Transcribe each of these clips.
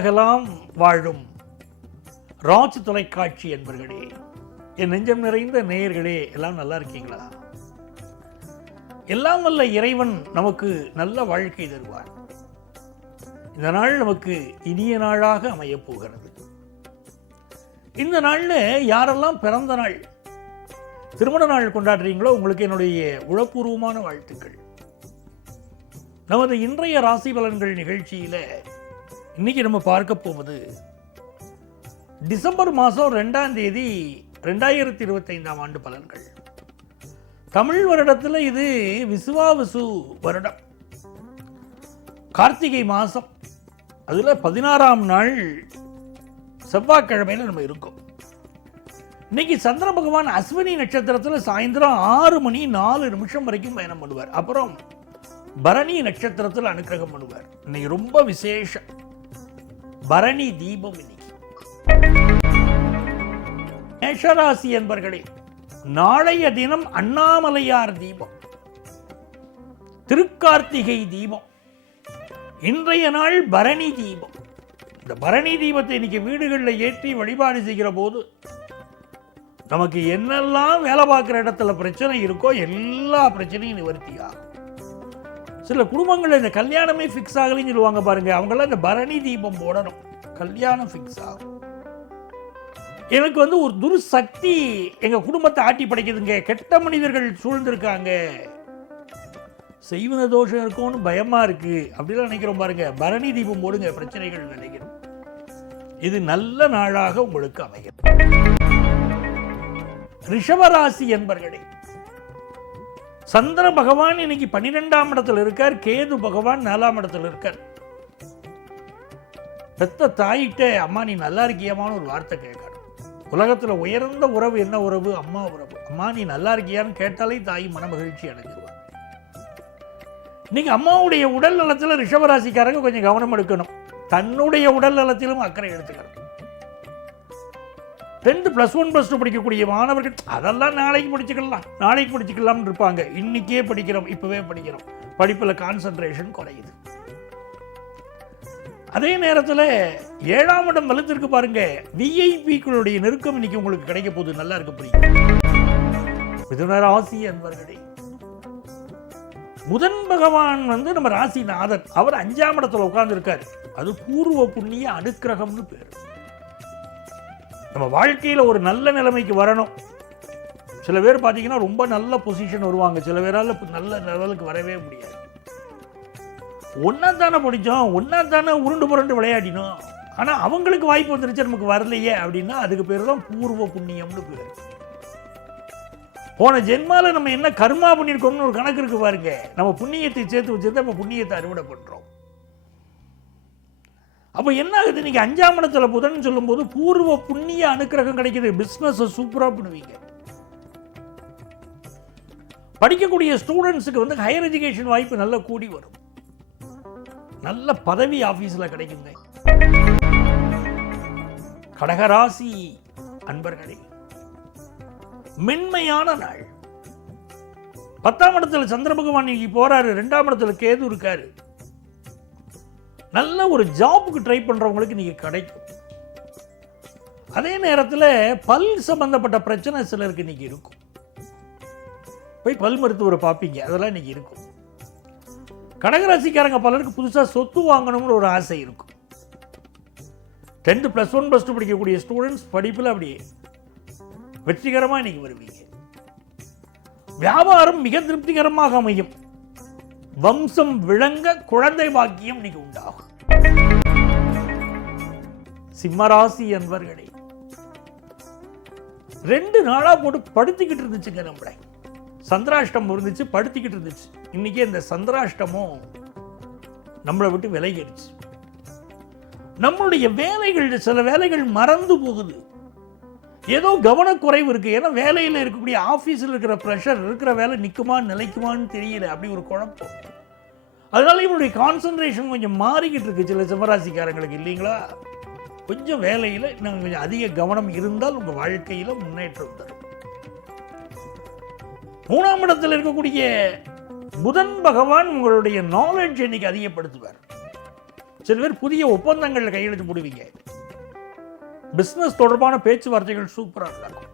உலகெல்லாம் வாழும் ராஜ் தொலைக்காட்சி என்பர்களே, என் நெஞ்சம் நிறைந்த நேயர்களே, எல்லாம் நல்லா இருக்கீங்களா? எல்லாம் வல்ல இறைவன் நமக்கு நல்ல வாழ்க்கை தருவார். இந்த நாள் நமக்கு இனிய நாளாக அமையப் போகிறது. இந்த நாளில் யாரெல்லாம் பிறந்த நாள், திருமண நாள் கொண்டாடுறீங்களோ உங்களுக்கு என்னுடைய உளப்பூர்வமான வாழ்த்துக்கள். நமது இன்றைய ராசி பலன்கள் நிகழ்ச்சியில் இன்னைக்கு நம்ம பார்க்க போவது டிசம்பர் மாதம் 2ஆம் தேதி 2025ஆம் ஆண்டு பலன்கள். தமிழ் வருடத்தில் இது விசுவாவசு வருடம், கார்த்திகை மாதம். அதில் 16ஆம் நாள் செவ்வாய்க்கிழமையில் நம்ம இருக்கோம். இன்னைக்கு சந்திர பகவான் அஸ்வினி நட்சத்திரத்தில் சாயந்தரம் 6:04 வரைக்கும் பயணம் பண்ணுவார். அப்புறம் பரணி நட்சத்திரத்தில் அனுக்கிரகம் பண்ணுவார். இன்னைக்கு ரொம்ப விசேஷம், பரணி தீபம். இன்னைக்கு மேஷராசி என்பர்களே, நாளைய தினம் அண்ணாமலையார் தீபம், திருக்கார்த்திகை தீபம், இன்றைய நாள் பரணி தீபம். இந்த பரணி தீபத்தை இன்னைக்கு வீடுகளில் ஏற்றி வழிபாடு செய்கிற போது நமக்கு என்னெல்லாம் வேலை பார்க்குற இடத்துல பிரச்சனை இருக்கோ எல்லா பிரச்சனையும் நிவர்த்தியாகும். சில குடும்பங்கள் இந்த கல்யாணமே ஃபிக்ஸ் ஆகலைன்னு சொல்லுவாங்க பாருங்க, அவங்களாம் இந்த பரணி தீபம் போடணும், கல்யாணம் ஃபிக்ஸ் ஆகும். எனக்கு ஒரு துர்சக்தி எங்கள் குடும்பத்தை ஆட்டி படைக்குதுங்க, கெட்ட மனிதர்கள் சூழ்ந்திருக்காங்க, செய்வன தோஷம் இருக்கும்னு பயமாக இருக்கு அப்படிலாம் நினைக்கிறோம் பாருங்க, பரணி தீபம் போடுங்க, பிரச்சனைகள் நினைக்கிறோம். இது நல்ல நாளாக உங்களுக்கு அமையும். ரிஷபராசி என்பர்களே, சந்திர பகவான் இன்னைக்கு 12ஆம் இடத்துல இருக்கார், கேது பகவான் 4ஆம் இடத்துல இருக்கார். பெத்த தாயிட்ட அம்மா நீ நல்லா இருக்கியாமான்னு ஒரு வார்த்தை கேட்கணும். உலகத்துல உயர்ந்த உறவு என்ன உறவு? அம்மா உறவு. அம்மா நீ நல்லா இருக்கியான்னு கேட்டாலே தாய் மன மகிழ்ச்சி அடைஞ்சிருவார். இன்னைக்கு அம்மாவுடைய உடல் நலத்துல ரிஷபராசிக்காரங்க கொஞ்சம் கவனம் எடுக்கணும், தன்னுடைய உடல் நலத்திலும் அக்கறை எடுத்துக்கணும். 10th +1 +2 படிக்கக்கூடிய மாணவர்கள் அதெல்லாம் நாளைக்கு படிச்சுக்கலாம்னு இருப்பாங்க. இன்னைக்கே படிக்கிறோம், இப்பவே படிக்கிறோம், படிப்புல கான்சென்ட்ரேஷன் குறையுது. அதே நேரத்தில் 7ஆம் இடம் வலுத்திருக்கு பாருங்க, விஐபிக்களுடைய நெருக்கம் இன்னைக்கு உங்களுக்கு கிடைக்க போகுது. நல்லா இருக்க புரியும். மிதுன ராசி என்பவர்களே, புதன் பகவான் நம்ம ராசிநாதன், அவர் 5ஆம் இடத்துல உட்கார்ந்து இருக்காரு. அது பூர்வ புண்ணிய அனுக்கிரகம்னு பேரு. நம்ம வாழ்க்கையில் ஒரு நல்ல நிலைமைக்கு வரணும். சில பேர் பார்த்தீங்கன்னா ரொம்ப நல்ல பொசிஷன் வருவாங்க, சில பேரால் நல்ல லெவலுக்கு வரவே முடியாது. ஒன்னா தானே படித்தோம், ஒன்னா தானே உருண்டு புரண்டு விளையாடினோம், ஆனால் அவங்களுக்கு வாய்ப்பு வந்துருச்சு நமக்கு வரலையே அப்படின்னா அதுக்கு பேர் தான் பூர்வ புண்ணியம்னு பேர். போன ஜென்மால நம்ம என்ன கர்மா பண்ணியிருக்கோம்னு ஒரு கணக்கு இருக்கு பாருங்க. நம்ம புண்ணியத்தை சேர்த்து வச்சுட்டு நம்ம புண்ணியத்தை அறுவடை பண்ணுறோம். அப்போ என்ன ஆகுது, நீங்கள் 5ஆம் இடத்துல புதன் சொல்லும்போது பூர்வ புண்ணிய அனுக்கிரகம் கிடைக்குது. பிஸ்னஸ் சூப்பராக பண்ணுவீங்க. படிக்கக்கூடிய ஸ்டூடெண்ட்ஸுக்கு ஹையர் எஜுகேஷன் வாய்ப்பு நல்லா கூடி வரும், நல்ல பதவி ஆஃபீஸில் கிடைக்குங்க. கடகராசி அன்பர்களே, மென்மையான நாள். 10ஆம் இடத்துல சந்திர பகவான் இன்னைக்கு போறாரு, 2ஆம் இடத்துல கேது இருக்காரு. நல்ல ஒரு ஜாபுக்கு ட்ரை பண்ணுறவங்களுக்கு நீங்கள் கிடைக்கும். அதே நேரத்தில் பல் சம்பந்தப்பட்ட பிரச்சனை சிலருக்கு இன்னைக்கு இருக்கும், போய் பல் மருத்துவரை பார்ப்பீங்க, அதெல்லாம் இன்னைக்கு இருக்கும். கடகராசிக்காரங்க பலருக்கு புதுசாக சொத்து வாங்கணும்னு ஒரு ஆசை இருக்கும். 10th +1 +2 படிக்கக்கூடிய ஸ்டூடெண்ட்ஸ் படிப்பில் அப்படியே வெற்றிகரமாக இன்னைக்கு வருவீங்க. வியாபாரம் மிக திருப்திகரமாக அமையும். வம்சம் விளங்க குழந்தை பாக்கியம் இன்னைக்கு உண்டாகும். சிம்மராசி என்பவர்களே, 2 நாளா போட்டு படுத்திக்கிட்டு இருந்துச்சுங்க, நம்மளை சந்திராஷ்டம் இருந்துச்சு, படுத்திக்கிட்டு இருந்துச்சு. இன்னைக்கு இந்த சந்திராஷ்டமும் நம்மளை விட்டு விலகிடுச்சு. நம்மளுடைய வேலைகள், சில வேலைகள் மறந்து போகுது, ஏதோ கவனக்குறைவு இருக்கு. ஏன்னா வேலையில் இருக்கக்கூடிய ஆஃபீஸில் இருக்கிற ப்ரெஷர், இருக்கிற வேலை நிற்குமா நிலைக்குமான்னு தெரியல, அப்படி ஒரு குழப்பம். அதனால இவனுடைய கான்சன்ட்ரேஷன் கொஞ்சம் மாறிக்கிட்டு இருக்கு சில சிம்மராசிக்காரங்களுக்கு, இல்லைங்களா? கொஞ்சம் வேலையில் நாங்கள் கொஞ்சம் அதிக கவனம் இருந்தால் உங்கள் வாழ்க்கையில் முன்னேற்றம் தரும். 3ஆம் இடத்தில் இருக்கக்கூடிய புதன் பகவான் உங்களுடைய நாலேஜ் இன்னைக்கு அதிகப்படுத்துவார். சில பேர் புதிய ஒப்பந்தங்கள் கையெழுத்து போடுவீங்க. பிசினஸ் தொடர்பான பேச்சுவார்த்தைகள் சூப்பராக இருக்கும்.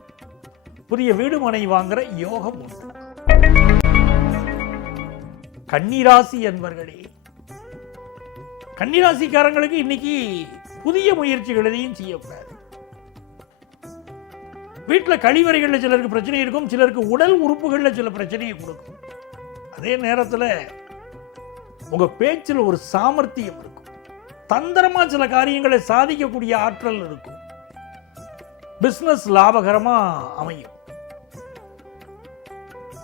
புதிய வீடு மனை வாங்குற யோகம் உண்டு. கன்னிராசி என்பர்களே, கன்னிராசிக்காரங்களுக்கு இன்னைக்கு புதிய முயற்சிகள் எதையும் செய்யக்கூடாது. வீட்டில் கழிவறைகளில் சிலருக்கு பிரச்சனை இருக்கும், சிலருக்கு உடல் உறுப்புகளில் சில பிரச்சனையை கொடுக்கும். அதே நேரத்தில் உங்க பேச்சில் ஒரு சாமர்த்தியம் இருக்கும், தந்திரமா சில காரியங்களை சாதிக்கக்கூடிய ஆற்றல் இருக்கும், பிசினஸ் லாபகரமா அமையும்.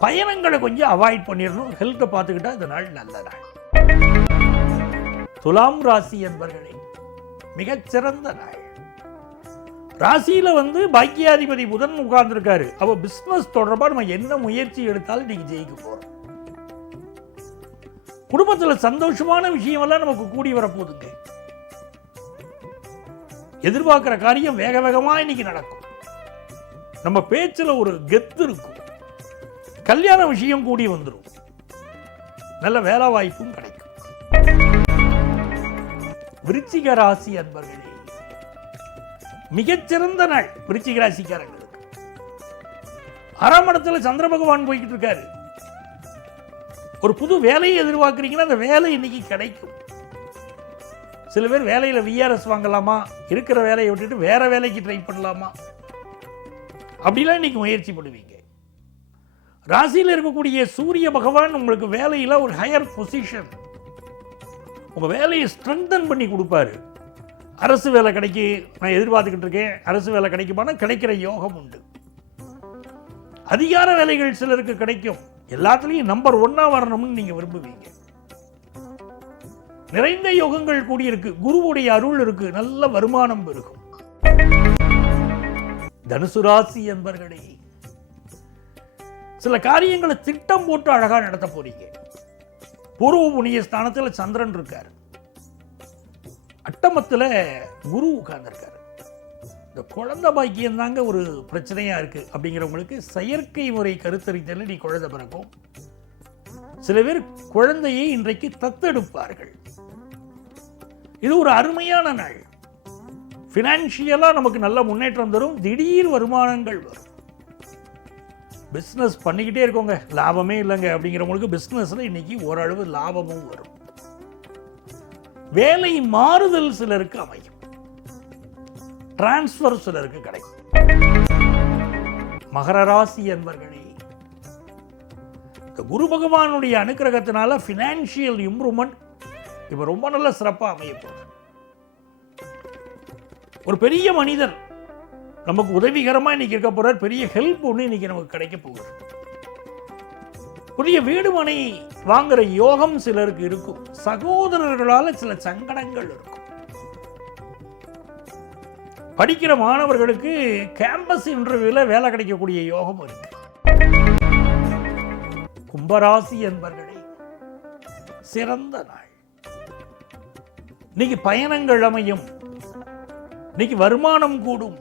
பயணங்களை கொஞ்சம் அவாய்ட் பண்ணிடணும், ஹெல்த்தை பார்த்துக்கிட்டா இந்த நாள் நல்ல நாள். துலாம் ராசி என்பர்களே, மிகச்சிறந்த நாள். ராசியில பாக்கியாதிபதி புதன் உட்கார்ந்துருக்காரு. அப்ப பிசினஸ் தொடர்பா நம்ம என்ன முயற்சி எடுத்தாலும் நீங்க ஜெயிக்க போறோம். குடும்பத்துல சந்தோஷமான விஷயம் எல்லாம் நமக்கு கூடி வரப்போகுதுங்க. எதிர்பார்க்கிற காரியம் வேக வேகமா இன்னைக்கு நடக்கும். நம்ம பேச்சுல ஒரு கெத்து இருக்கும். கல்யாண விஷயம் கூடி வந்துடும். நல்ல வேலை வாய்ப்பும் கிடைக்கும். விருச்சிக ராசி அன்பர்களே, மிகச்சிறந்த நாள் விருச்சிக ராசிக்காரங்களுக்கு. 6ஆம் இடத்துல சந்திர பகவான் போய்கிட்டு இருக்காரு. ஒரு புது வேலையை எதிர்பார்க்கிறீங்கன்னா அந்த வேலை இன்னைக்கு கிடைக்கும். சில பேர் வேலையில விஆர்எஸ் வாங்கலாமா, இருக்கிற வேலையை விட்டுட்டு வேற வேலைக்கு ட்ரை பண்ணலாமா, அப்படிலாம் இன்னைக்கு முயற்சி பண்ணுவீங்க. ராசியில் இருக்கக்கூடிய சூரிய பகவான் உங்களுக்கு வேலையில ஒரு ஹையர் பொசிஷன், உங்க வேலையை ஸ்ட்ரெங்தன் பண்ணி கொடுப்பாரு. அரசு வேலை கிடைக்கி நான் எதிர்பார்த்துக்கிட்டு இருக்கேன், அரசு வேலை கிடைக்குமானா கிடைக்கிற யோகம் உண்டு. அதிகார வேலைகள் சிலருக்கு கிடைக்கும். எல்லாத்துலேயும் நம்பர் 1 வரணும்னு நீங்க விரும்புவீங்க. நிறைந்த யோகங்கள் கூடியிருக்கு. குருவுடைய அருள் இருக்கு. நல்ல வருமானம் இருக்கும். தனுசு ராசி என்பர்களே, சில காரியங்களை திட்டம் போட்டு அழகா நடத்த போறீங்க. பூர்வ புண்ணிய ஸ்தானத்தில் சந்திரன் இருக்கார், அட்டமத்தில் குரு உட்கார்ந்துருக்காரு. இந்த குழந்தை பாக்கியம் தாங்க ஒரு பிரச்சனையா இருக்கு அப்படிங்கிறவங்களுக்கு செயற்கை முறை கருத்தரித்தல் நீ குழந்தை பிறக்கும். சில பேர் குழந்தையை இன்றைக்கு தத்தெடுப்பார்கள். இது ஒரு அருமையான நாள். பினான்சியலா நமக்கு நல்ல முன்னேற்றம் தரும். திடீர் வருமானங்கள் வரும். பிசினஸ் பண்ணிக்கிட்டே இருக்கோங்க, லாபமே இல்லைங்க அப்படிங்கிறவங்களுக்கு பிசினஸ்ல இன்னைக்கு ஓரளவு லாபமும் வரும். வேலை மாறுதல் சிலருக்கு அமையும். டிரான்ஸ்பர் சிலருக்கு கிடைக்கும். மகர ராசி என்பர்களே, குரு பகவானுடைய அனுக்கிரகத்தினால பினான்சியல் இம்ப்ரூவ்மெண்ட் இப்ப ரொம்ப நல்ல சிறப்பா அமைய போகுது. ஒரு பெரிய மனிதர் நமக்கு உதவிகரமா இன்னைக்கு இருக்க போறார். பெரிய ஹெல்ப் ஒன்று இன்னைக்கு நமக்கு கிடைக்க போகுது. புதிய வீடு மனை வாங்குற யோகம் சிலருக்கு இருக்கும். சகோதரர்களால சில சங்கடங்கள் இருக்கும். படிக்கிற மாணவர்களுக்கு கேம்பஸ் இன்டர்வியூல வேலை கிடைக்கக்கூடிய யோகம் இருக்கு. கும்பராசி என்பர்களே, சிறந்த நாள். இன்னைக்கு பயணங்கள் அமையும். இன்னைக்கு வருமானம் கூடும்.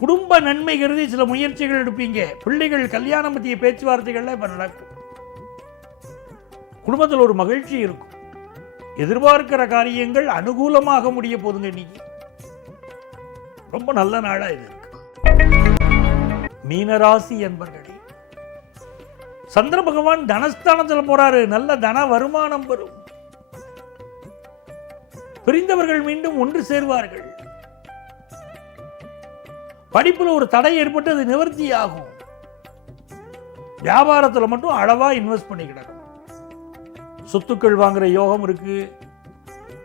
குடும்ப நன்மை கருதி சில முயற்சிகள் எடுப்பீங்க. பிள்ளைகள் கல்யாணம் பற்றிய பேச்சுவார்த்தைகள்ல இப்ப நடக்கும். குடும்பத்தில் ஒரு மகிழ்ச்சி இருக்கும். எதிர்பார்க்கிற காரியங்கள் அனுகூலமாக முடிய போதுங்க. இன்னைக்கு ரொம்ப நல்ல நாளா இது இருக்கு. மீனராசி என்பர்களே, சந்திர பகவான் தனஸ்தானத்தில் போறாரு. நல்ல தன வருமானம் வரும். பிரிந்தவர்கள் மீண்டும் ஒன்று சேர்வார்கள். படிப்புல ஒரு தடை ஏற்பட்டு அது நிவர்த்தி ஆகும். வியாபாரத்தில் மட்டும் அளவா இன்வெஸ்ட் பண்ணிக்கிடணும். சொத்துக்கள் வாங்குற யோகம் இருக்கு.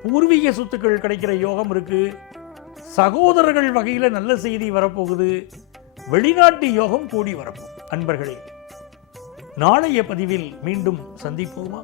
பூர்வீக சொத்துக்கள் கிடைக்கிற யோகம் இருக்கு. சகோதரர்கள் வகையில நல்ல செய்தி வரப்போகுது. வெளிநாட்டு யோகம் கூடி வரப்போகுது. அன்பர்களே, நாளைய பதிவில் மீண்டும் சந்திப்போமா?